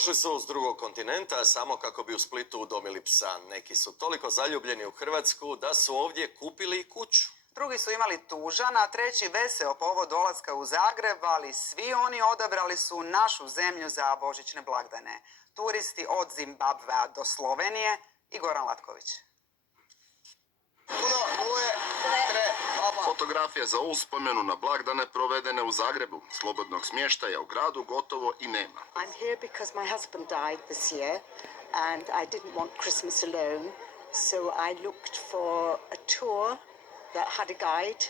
Došli su s drugog kontinenta samo kako bi u Splitu udomili psa. Neki su toliko zaljubljeni u Hrvatsku da su ovdje kupili kuću. Drugi su imali tužan, a treći veseo povod dolaska u Zagreb, ali svi oni odabrali su našu zemlju za božićne blagdane. Turisti od Zimbabvea do Slovenije i Goran Latković. Fotografija za uspomenu na blagdane provedene u Zagrebu. Slobodnog smještaja u gradu gotovo i nema. I'm here because my husband died this year and I didn't want Christmas alone, so I looked for a tour that had a guide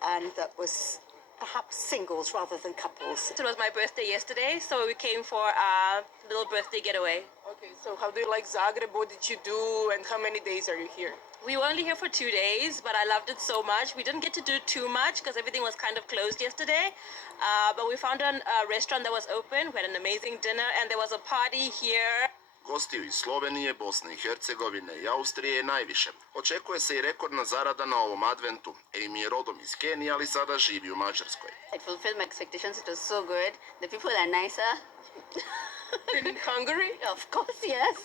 and that was perhaps singles rather than couples. It was my birthday yesterday, so we came for a little birthday getaway. Okay, so how do you like Zagreb? What did you do and how many days are you here? We were only here for 2 days, but I loved it so much. We didn't get to do too much because everything was kind of closed yesterday. But we found a restaurant that was open. We had an amazing dinner and there was a party here. Gostiju iz Slovenije, Bosne i Hercegovine i Austrije je najviše. Očekuje se i rekordna zarada na ovom adventu. Amy je rodom iz Kenije, ali sada živi u Mađarskoj. It fulfilled my expectations. It was so good. The people are nicer. In Hungary? Of course, yes.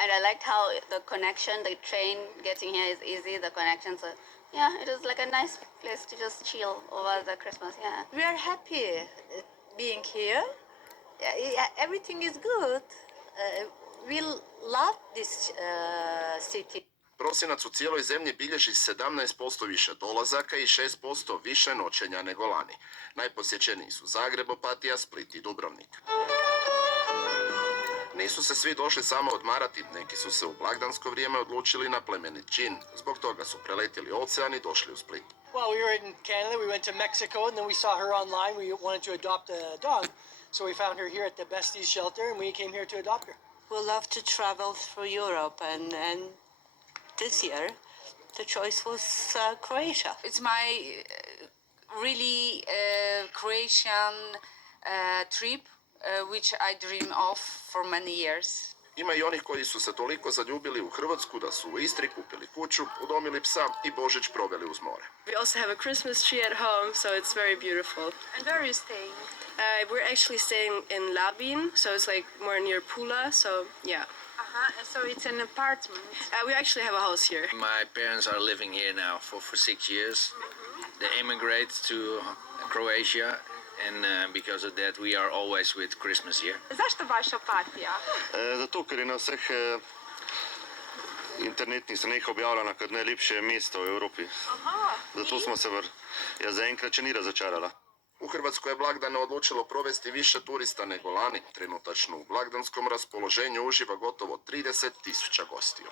And I liked how the connection, the train getting here is easy, the connection. So, yeah, it was like a nice place to just chill over the Christmas, yeah. We are happy being here. Everything is good. We love this city. Prosinac u cijeloj zemlji bilježi 17% više dolazaka i 6% više noćenja nego lani. Najposjećeniji su Zagreb, Opatija, Split i Dubrovnik. Nisu se svi došli samo odmarati, neki su se u blagdansko vrijeme odlučili na plemenit čin. Zbog toga su preletjeli ocean i došli u Split. Well, we were in Canada, we went to Mexico, and then we saw her online. We wanted to adopt a dog, so we found her here at the Besties shelter, and we came here to adopt her. We love to travel through Europe, and this year the choice was Croatia. It's my really Croatian trip, which I dream of for many years. Ima i onih koji su se toliko zaljubili u Hrvatsku da su u Istri kupili kuću, udomili psa i Božić proveli uz more. We also have a Christmas tree at home, so it's very beautiful. And where are you staying? We're actually staying in Labin, so it's like more near Pula, so yeah. So it's an apartment. We actually have a house here. My parents are living here now for 6 years. They immigrated to Croatia, and because of that we are always with Christmas here. Zašto baš Opatija? Zato, ker je na vseh internetnih straneh objavljena kot najlepše mesto v Evropi. Zato smo se zaenkrat še ni razočarala. U Hrvatskoj je blagdane odlučilo provesti više turista nego lani. Trenutačno u blagdanskom raspoloženju uživa gotovo 30.000 gostiju.